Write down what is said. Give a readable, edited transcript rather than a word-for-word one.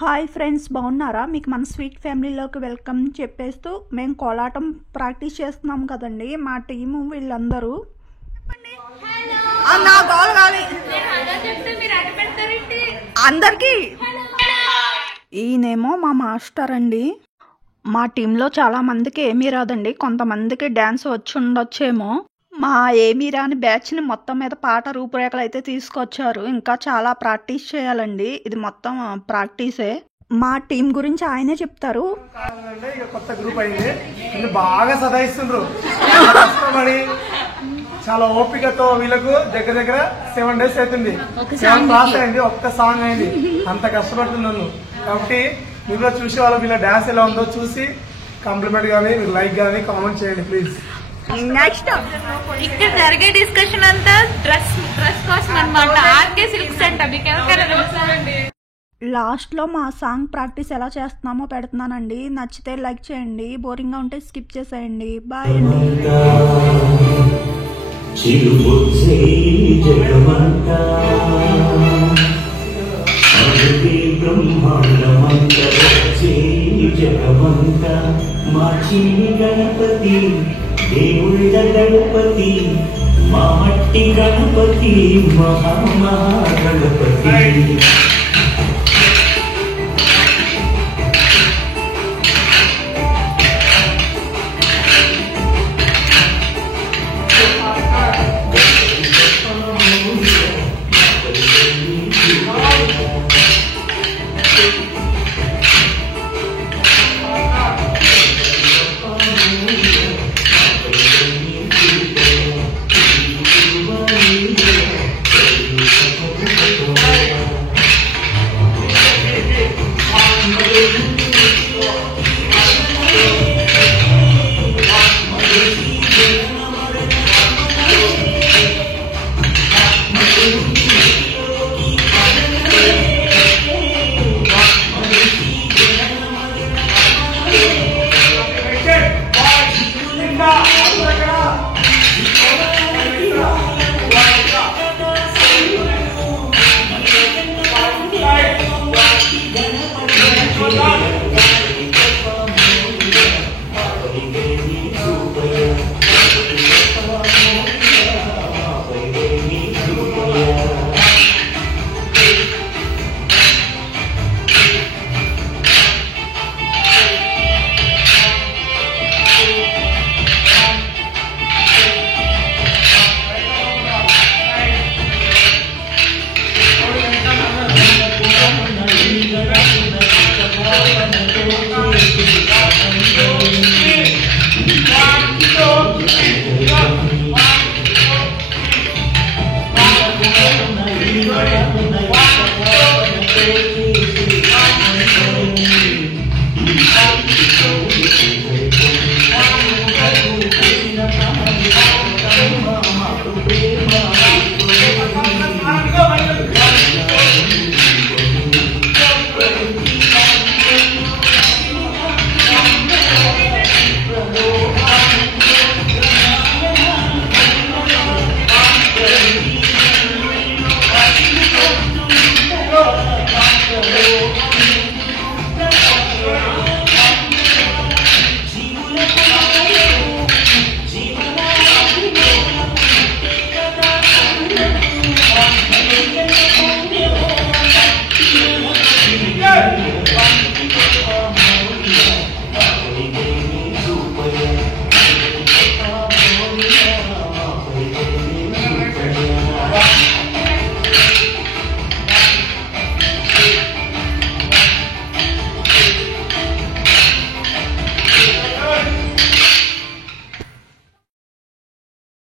Hi friends, బాగున్నారా? మీకు మన స్వీట్ ఫ్యామిలీలోకి వెల్కమ్ చెప్పేస్తూ మేము కోలాటం ప్రాక్టీస్ చేస్తున్నాం కదండి. మా టీము వీళ్ళందరూ అందరికీ ఈయనేమో మా మాస్టర్ అండి. మా టీంలో చాలా మందికి ఏమీ రాదండి, కొంతమందికి డ్యాన్స్ వచ్చి ఉండొచ్చేమో. మా ఏమీ రాని బ్యాచ్ని మొత్తం మీద పాట రూపురేఖలు అయితే తీసుకొచ్చారు. ఇంకా చాలా ప్రాక్టీస్ చేయాలండి, ఇది మొత్తం ప్రాక్టీసే. మా టీం గురించి ఆయనే చెప్తారు. కొత్త గ్రూప్ అయింది, బాగా సదాయిస్తుండ్రు, కష్టపడి చాలా ఓపికతో వీళ్ళకు దగ్గర దగ్గర 7 days అవుతుంది. 7 క్లాస్ అయింది, ఒక్క సాంగ్ అయింది. అంత కష్టపడుతున్నాను కాబట్టి మీరు చూసి వాళ్ళ వీళ్ళ డాన్స్ ఎలా ఉందో చూసి కాంప్లిమెంట్ గానీ లైక్ గానీ కామెంట్ చేయండి ప్లీజ్. నెక్స్ట్ ఇక్కడ జరిగే డిస్కషన్ అంతా డ్రెస్ కోసం అన్నమాట. ఆర్కే సిల్క్ సెంటర్ మీకు ఎవరికైనా తెలుసానండి. లాస్ట్లో మా సాంగ్ ప్రాక్టీస్ ఎలా చేస్తున్నామో పెడుతున్నానండి. నచ్చితే లైక్ చేయండి, బోరింగ్గా ఉంటే స్కిప్ చేసేయండి. బాయ్ అండి. గణపతి దేవుళ్ళ గణపతి మా మట్టి గణపతి మహామహాగణపతి.